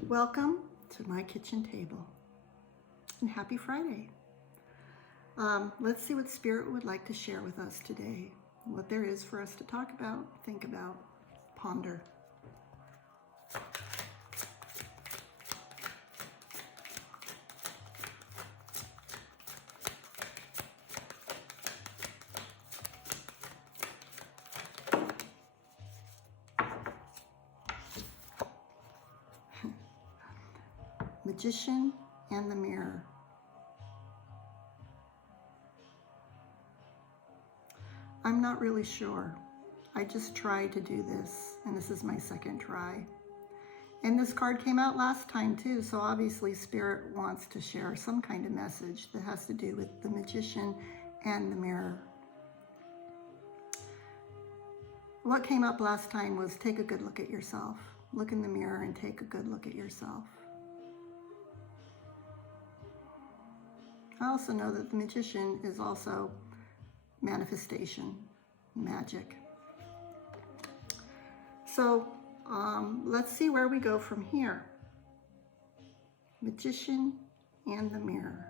Welcome to my kitchen table and happy Friday. Let's see what Spirit would like to share with us today, what there is for us to talk about, think about, ponder. Magician and the mirror. I'm not really sure. I just tried to do this, and this is my second try. And this card came out last time too, so obviously Spirit wants to share some kind of message that has to do with the magician and the mirror. What came up last time was take a good look at yourself. Look in the mirror and take a good look at yourself. I also know that the magician is also manifestation, magic. So let's see where we go from here. Magician and the mirror.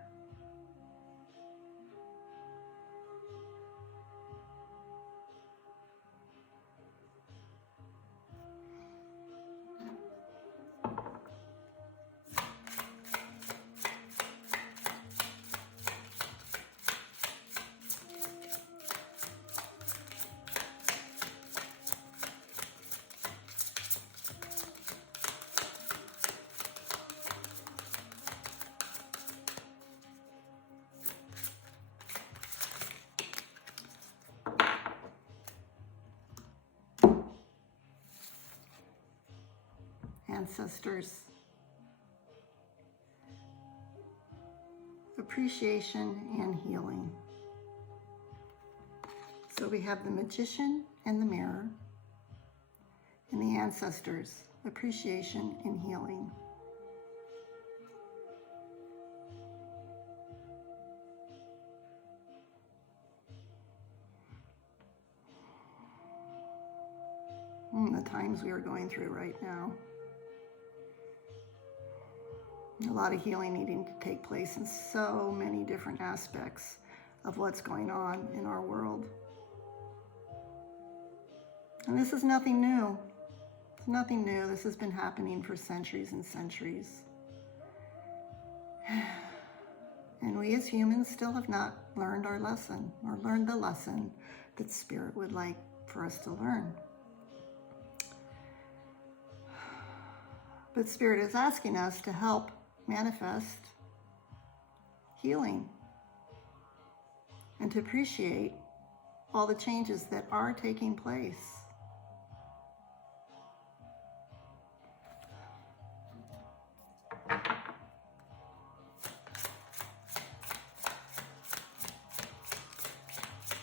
Ancestors. Appreciation and healing. So we have the magician and the mirror, and the ancestors, appreciation and healing. The times we are going through right now. A lot of healing needing to take place in so many different aspects of what's going on in our world. And this is nothing new. It's nothing new. This has been happening for centuries and centuries. And we as humans still have not learned our lesson, or learned the lesson that Spirit would like for us to learn. But Spirit is asking us to help manifest healing and to appreciate all the changes that are taking place.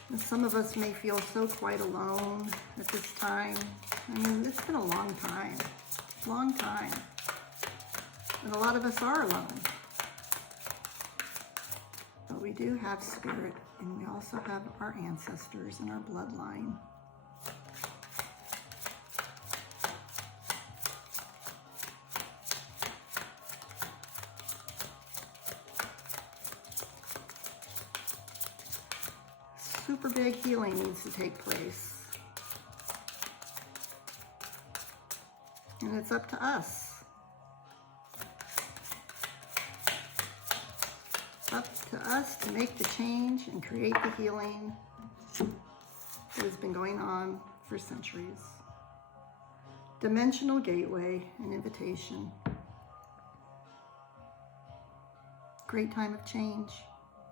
And some of us may feel so quite alone at this time. I mean, it's been a long time. And a lot of us are alone. But we do have Spirit, and we also have our ancestors and our bloodline. Super big healing needs to take place. And it's up to us. Up to us to make the change and create the healing that has been going on for centuries. Dimensional gateway and invitation. Great time of change.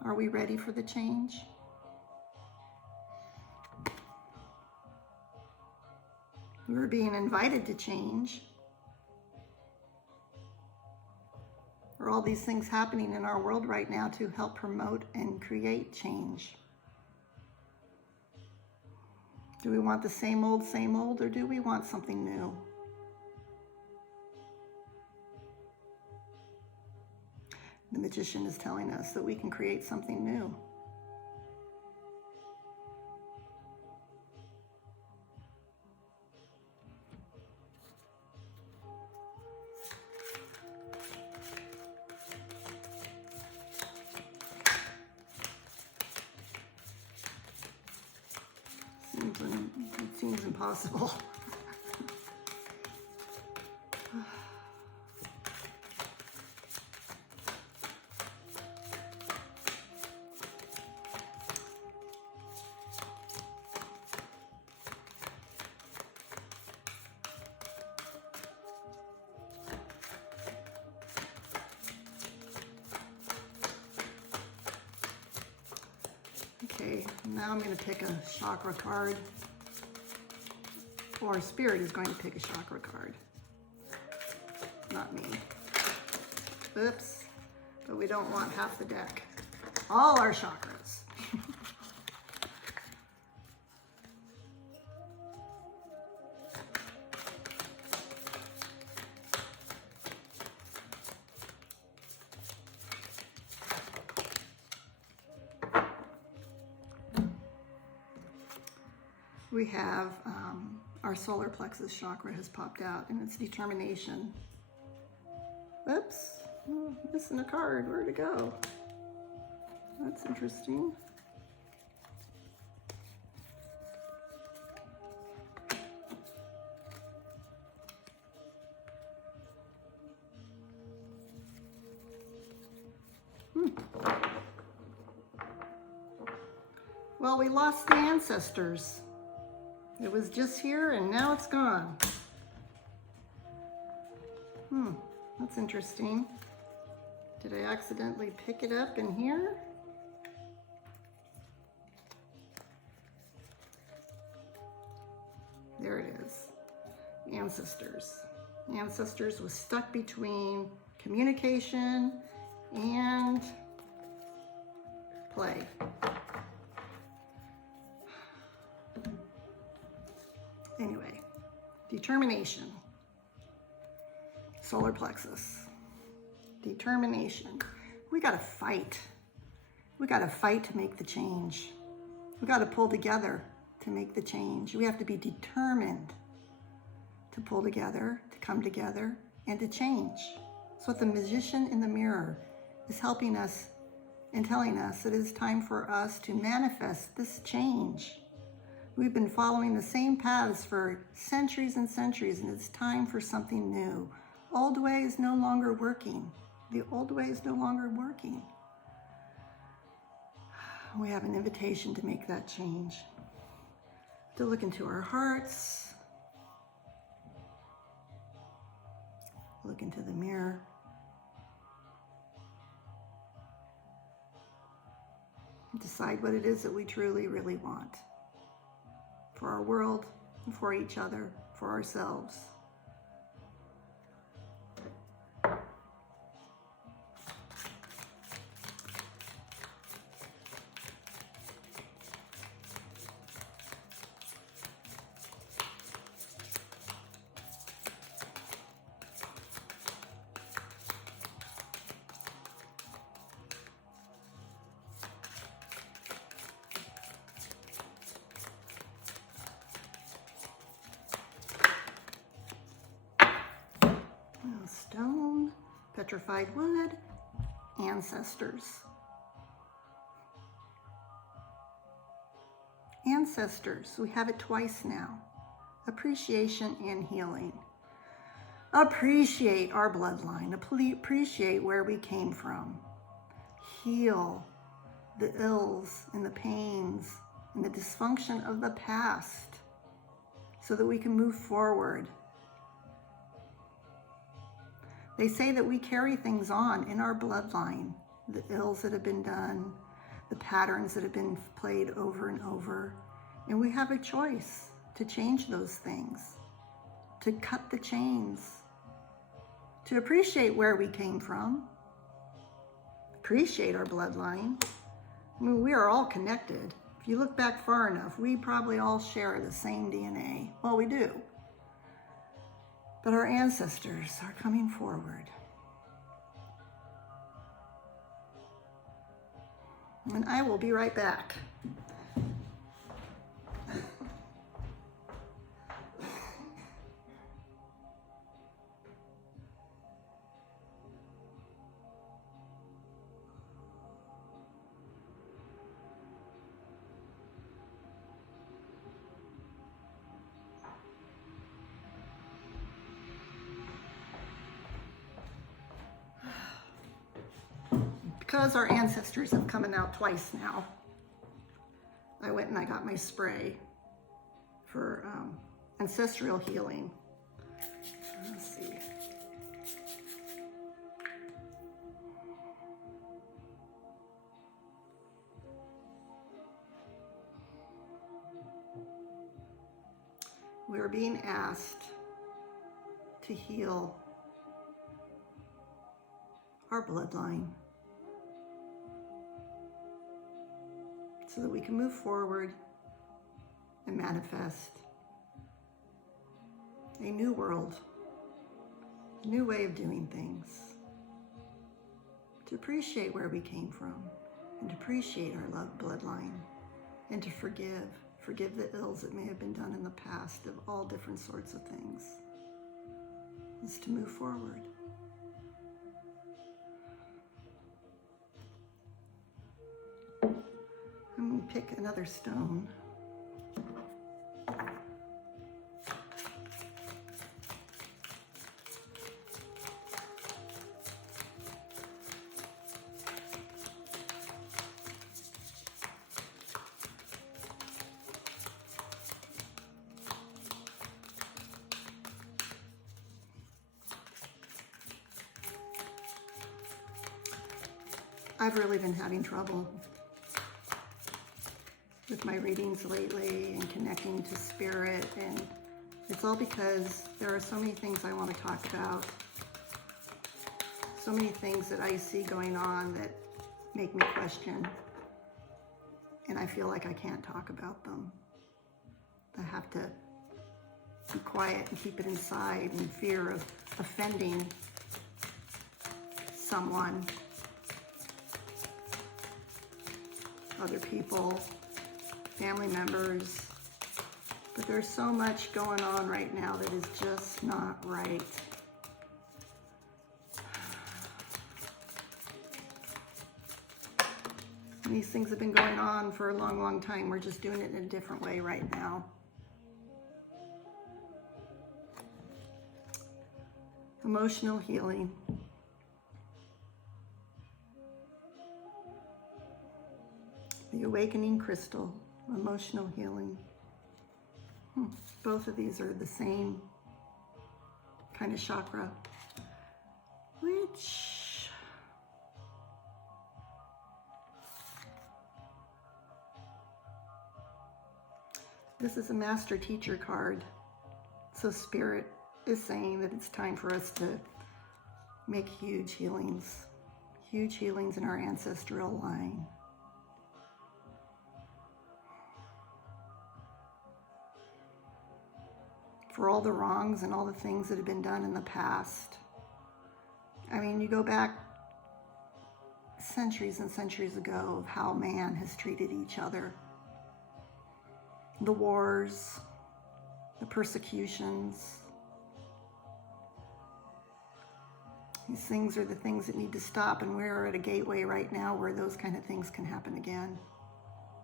Are we ready for the change? We're being invited to change. There are all these things happening in our world right now to help promote and create change. Do we want the same old, or do we want something new? The magician is telling us that we can create something new. possible. Okay, now I'm going to pick a chakra card, or Spirit is going to pick a chakra card, not me. Oops, but we don't want half the deck. All our chakras. We have our solar plexus chakra has popped out, and it's determination. Oops, oh, missing a card. Where'd it go? That's interesting. Well, we lost the ancestors. It was just here and now it's gone. That's interesting. Did I accidentally pick it up in here? There it is. Ancestors. Ancestors was stuck between communication and play. Anyway, determination. Solar plexus. Determination. We gotta fight. We gotta fight to make the change. We gotta pull together to make the change. We have to be determined to pull together, to come together, and to change. So what the magician in the mirror is helping us and telling us that it is time for us to manifest this change. We've been following the same paths for centuries and centuries, and it's time for something new. Old way is no longer working. The old way is no longer working. We have an invitation to make that change. To look into our hearts. Look into the mirror. Decide what it is that we truly, really want. For our world, and for each other, for ourselves. Stone, petrified wood, ancestors. Ancestors, we have it twice now. Appreciation and healing. Appreciate our bloodline, appreciate where we came from. Heal the ills and the pains and the dysfunction of the past so that we can move forward. They say that we carry things on in our bloodline, the ills that have been done, the patterns that have been played over and over, and we have a choice to change those things, to cut the chains, to appreciate where we came from, appreciate our bloodline. I mean, we are all connected. If you look back far enough, we probably all share the same DNA. Well, we do. But our ancestors are coming forward. And I will be right back. because our ancestors have come out twice now, I went and I got my spray for ancestral healing. Let's see. We're being asked to heal our bloodline so that we can move forward and manifest a new world, a new way of doing things, to appreciate where we came from and to appreciate our bloodline and to forgive the ills that may have been done in the past of all different sorts of things, is to move forward. I'm going to pick another stone. I've really been having trouble with my readings lately and connecting to spirit, and it's all because there are so many things I want to talk about, so many things that I see going on that make me question, and I feel like I can't talk about them. I have to be quiet and keep it inside in fear of offending someone, other people, family members, but there's so much going on right now that is just not right. And these things have been going on for a long, long time. We're just doing it in a different way right now. Emotional healing. The awakening crystal, emotional healing. Both of these are the same kind of chakra, which this is a master teacher card. So Spirit is saying that it's time for us to make huge healings in our ancestral line. For all the wrongs and all the things that have been done in the past. I mean, you go back centuries and centuries ago of how man has treated each other. The wars, the persecutions. These things are the things that need to stop, and we're at a gateway right now where those kind of things can happen again.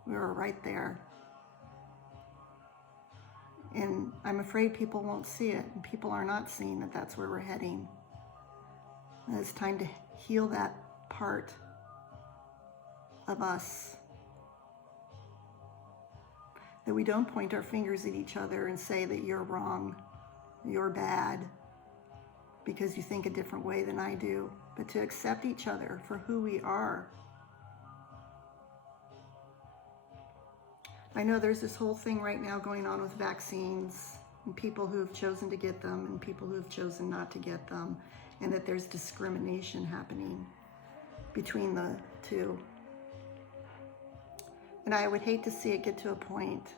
We're right there. And I'm afraid people won't see it, and people are not seeing that that's where we're heading. And it's time to heal that part of us. That we don't point our fingers at each other and say that you're wrong, you're bad, because you think a different way than I do, but to accept each other for who we are. I know there's this whole thing right now going on with vaccines and people who have chosen to get them and people who have chosen not to get them, and that there's discrimination happening between the two. And I would hate to see it get to a point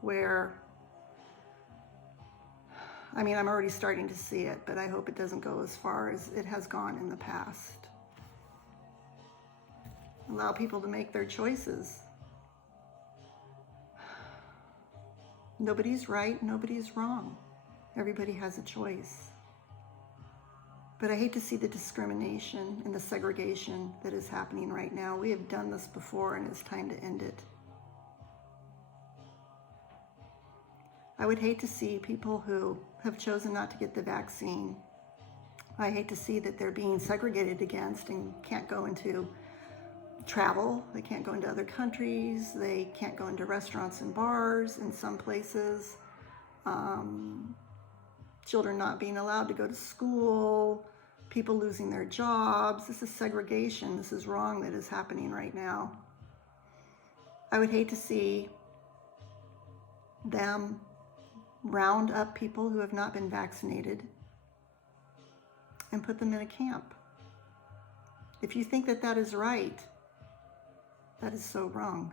where, I mean, I'm already starting to see it, but I hope it doesn't go as far as it has gone in the past. Allow people to make their choices. Nobody's right, nobody's wrong. Everybody has a choice. But I hate to see the discrimination and the segregation that is happening right now. We have done this before, and it's time to end it. I would hate to see people who have chosen not to get the vaccine I hate to see that they're being segregated against and can't go into travel. They can't go into other countries. They can't go into restaurants and bars in some places. Children not being allowed to go to school. People losing their jobs. This is segregation. This is wrong that is happening right now. I would hate to see them round up people who have not been vaccinated and put them in a camp. If you think that that is right, that is so wrong.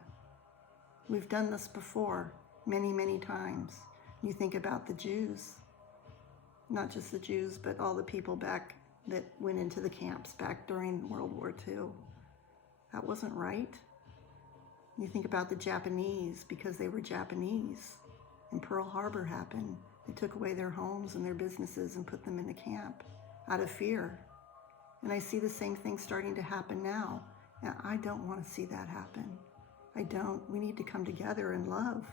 We've done this before, many, many times. You think about the Jews, not just the Jews, but all the people back that went into the camps back during World War II. That wasn't right. You think about the Japanese, because they were Japanese, and Pearl Harbor happened. They took away their homes and their businesses and put them in a camp out of fear. And I see the same thing starting to happen now. And I don't want to see that happen. I don't. We need to come together and love.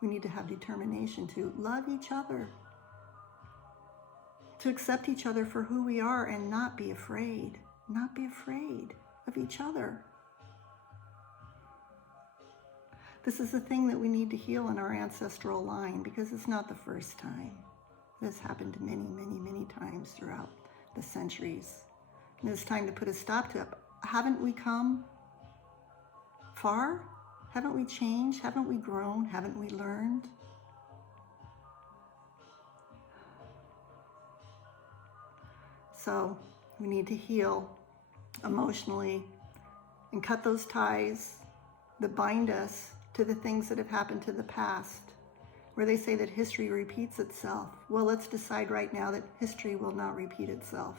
We need to have determination to love each other, to accept each other for who we are and not be afraid of each other. This is the thing that we need to heal in our ancestral line, because it's not the first time. This happened many, many, many times throughout the centuries. And it's time to put a stop to it. Haven't we come far? Haven't we changed? Haven't we grown? Haven't we learned? So we need to heal emotionally and cut those ties that bind us to the things that have happened to the past, where they say that history repeats itself. Well, let's decide right now that history will not repeat itself.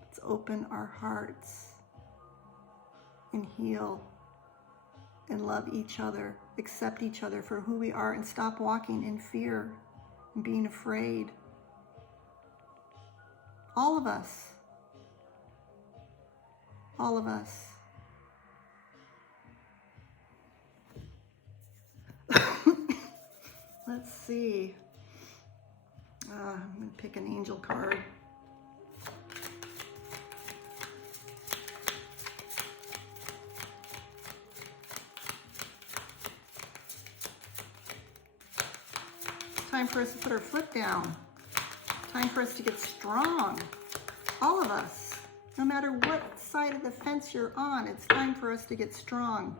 Let's open our hearts and heal and love each other, accept each other for who we are, and stop walking in fear and being afraid. All of us. All of us. Let's see. I'm going to pick an angel card. It's time for us to put our foot down. Time for us to get strong. All of us. No matter what side of the fence you're on, it's time for us to get strong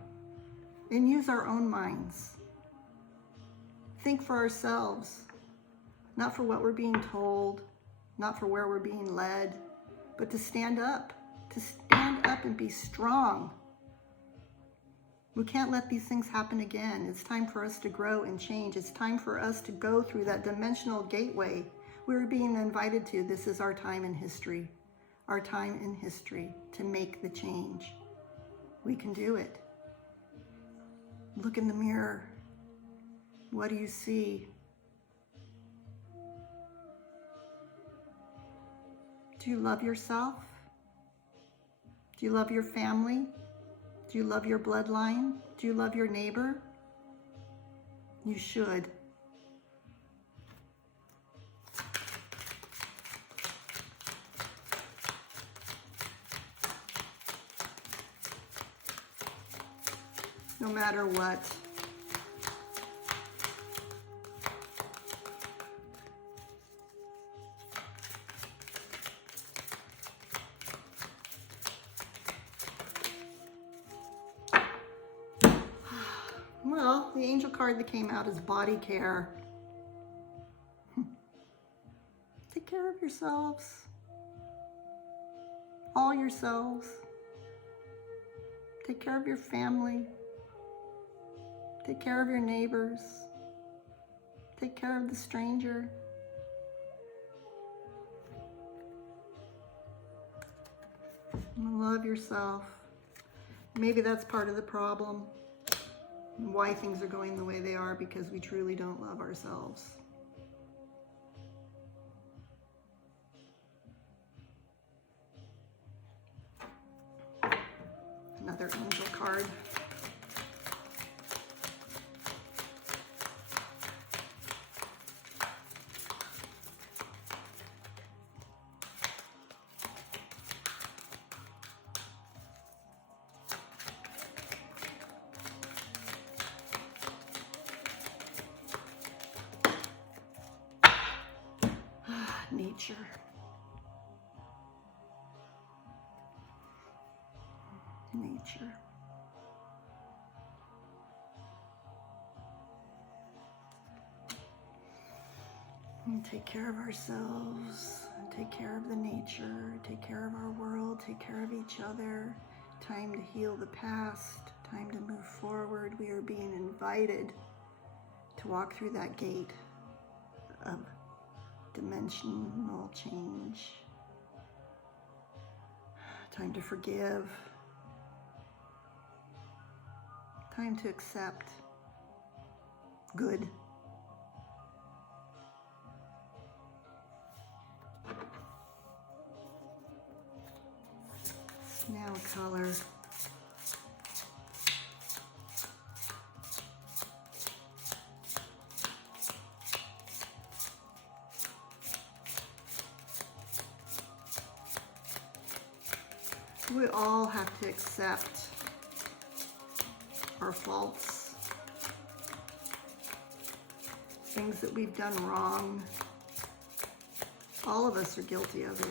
and use our own minds. Think for ourselves, not for what we're being told, not for where we're being led, but to stand up and be strong. We can't let these things happen again. It's time for us to grow and change. It's time for us to go through that dimensional gateway we're being invited to. This is our time in history. Our time in history to make the change. We can do it. Look in the mirror. What do you see? Do you love yourself? Do you love your family? Do you love your bloodline? Do you love your neighbor? You should. No matter what. Well, the angel card that came out is body care. Take care of yourselves. All yourselves. Take care of your family. Take care of your neighbors. Take care of the stranger. And love yourself. Maybe that's part of the problem. Why things are going the way they are, because we truly don't love ourselves. Another angel card. nature. Nature. And take care of ourselves, take care of the nature, take care of our world, take care of each other. Time to heal the past, time to move forward. We are being invited to walk through that gate of dimensional change. Time to forgive. Time to accept good. Now color. We all have to accept our faults, things that we've done wrong. All of us are guilty of it.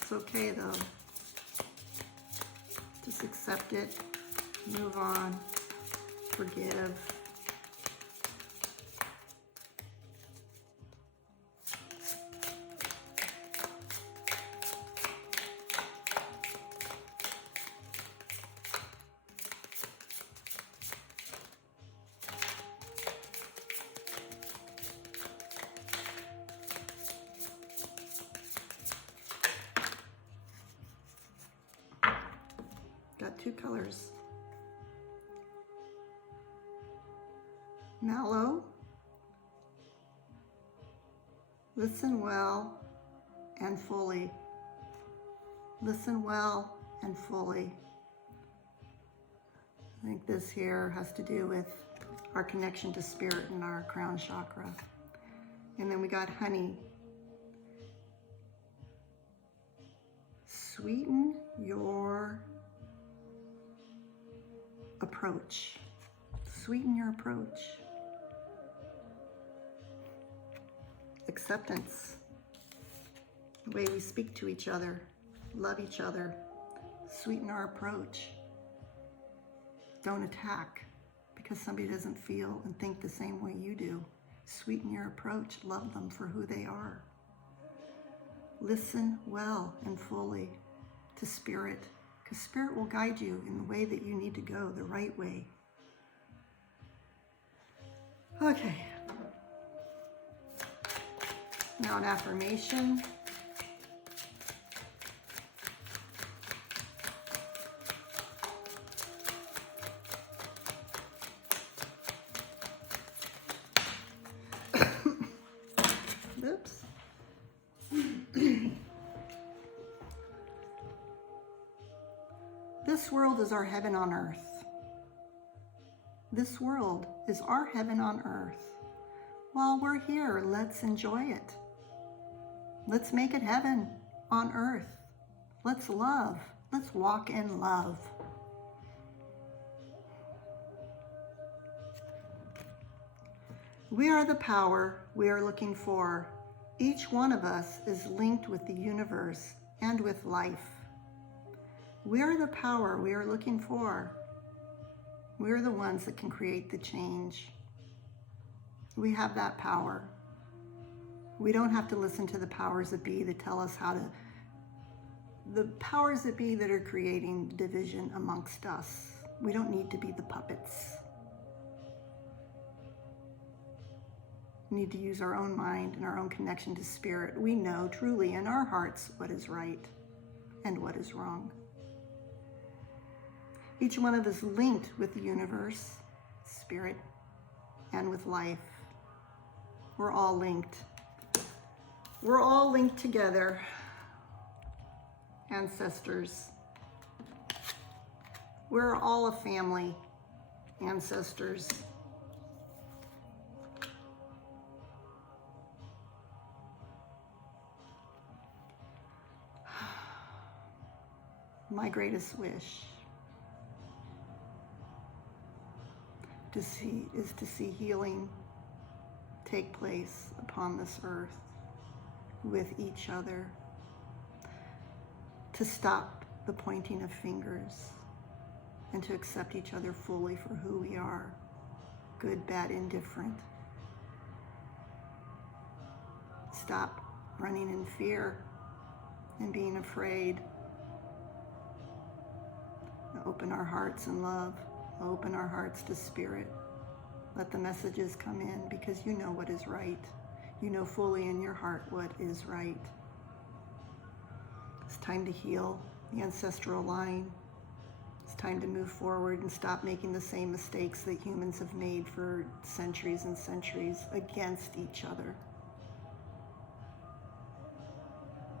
It's okay though. Just accept it, move on, forgive. Got two colors. Mellow. Listen well and fully. Listen well and fully. I think this here has to do with our connection to spirit and our crown chakra. And then we got honey. Sweeten your approach. Sweeten your approach. Acceptance. The way we speak to each other, love each other. Sweeten our approach. Don't attack because somebody doesn't feel and think the same way you do. Sweeten your approach. Love them for who they are. Listen well and fully to spirit, because spirit will guide you in the way that you need to go, the right way. Okay. Now an affirmation. Oops. This world is our heaven on earth. This world is our heaven on earth. While we're here, let's enjoy it. Let's make it heaven on earth. Let's love. Let's walk in love. We are the power we are looking for. Each one of us is linked with the universe and with life. We are the power we are looking for. We are the ones that can create the change. We have that power. We don't have to listen to the powers that be that tell us how to, the powers that be that are creating division amongst us. We don't need to be the puppets. We need to use our own mind and our own connection to spirit. We know truly in our hearts what is right and what is wrong. Each one of us linked with the universe, spirit, and with life. We're all linked. We're all linked together. Ancestors. We're all a family. Ancestors. My greatest wish. to see healing take place upon this earth with each other, to stop the pointing of fingers and to accept each other fully for who we are, good, bad, indifferent. Stop running in fear and being afraid. Open our hearts in love. Open our hearts to spirit. Let the messages come in, because you know what is right. You know fully in your heart what is right. It's time to heal the ancestral line. It's time to move forward and stop making the same mistakes that humans have made for centuries and centuries against each other.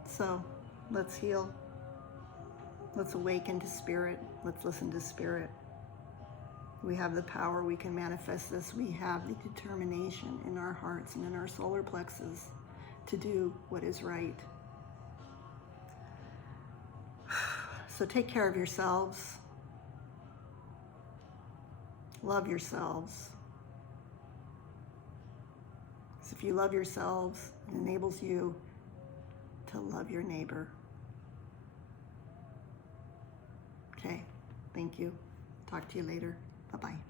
So let's heal. Let's awaken to spirit. Let's listen to spirit. We have the power. We can manifest this. We have the determination in our hearts and in our solar plexus to do what is right. So take care of yourselves. Love yourselves. Because if you love yourselves, it enables you to love your neighbor. Okay, thank you. Talk to you later. Bye-bye.